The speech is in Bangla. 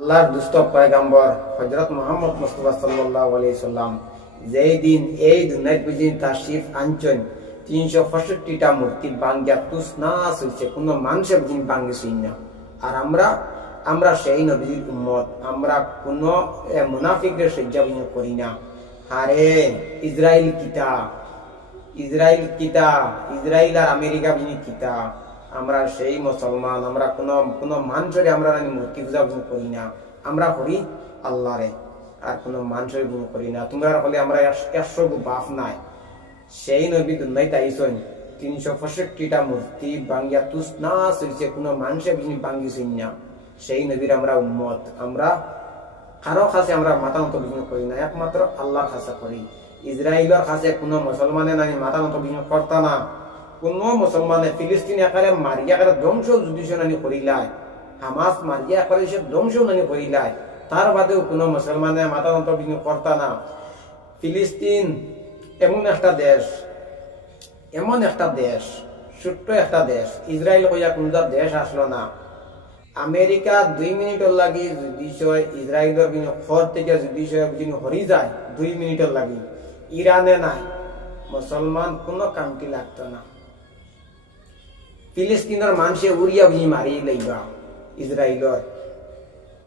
আল্লাহর দুষ্ট পয়গম্বর হযরত মুহাম্মদ মুস্তাফা সাল্লাল্লাহু আলাইহি সাল্লাম যেই দিন এই দুনিয়ায় পর্যন্ত তাশরিফ আনছেন 365টা মূর্তি ভাঙ্গা তুসনাস হইছে, কোনো মানুষের দিন ভাঙ্গিছেন না। আর আমরা সেই নবীর উম্মত, আমরা কোনো মুনাফিকদের সহ্য করি না। আরে ইসরায়েল ইসরায়েল আর আমেরিকা কিতা, আমরা সেই মুসলমান, আমরা কোনো মানুষের আমরা মূর্তি পূজা করি না, আমরা করি আল্লাহরে, আর কোনো মানুষের গুণ করি না। তোমরা হলে আমরা 100 বাপ নাই। সেই নবী দুনিয়ায় তাইছেন 365টা মূর্তি ভাঙ্গিয়া তুসনাস হইছে, কোনো মানুষের ভাঙ্গিছেন না। সেই নবীর আমরা উম্মত, আমরা কারো কাছে আমরা মাথা নত বিঘ্ন করি না, একমাত্র আল্লাহর কাছে করি। ইসরায়েলের কাছে কোনো মুসলমানে নানি মাথা নত বিঘ্ন করতা না। কোনো মুসলমানে ফিলিস্তিন একারে মারিয়া করে ধ্বংস যুদ্ধ নানি করিলায়, হামাস মারিয়া একারে সে ধ্বংস নানি করিলায়, তার বাদেও কোনো মুসলমানে মাথা নত বিঘ্ন করতা না। ফিলিস্তিন এমন একটা দেশ, ছোট্ট একটা দেশ। ইসরায়েল হইয়া কোন দেশ আসলো না। আমেরিকা 2 মিনিটের লাগি যদি ইসরায়েলের খর থেকে যদি হরি যায় 2 মিনিটের লাগি। ইরানে নাই, মুসলমান কোনো কান্তি লাগতো না। ফিলিস্তিনের মানুষে উড়িয়া মারি লইবা ইসরায়েলের,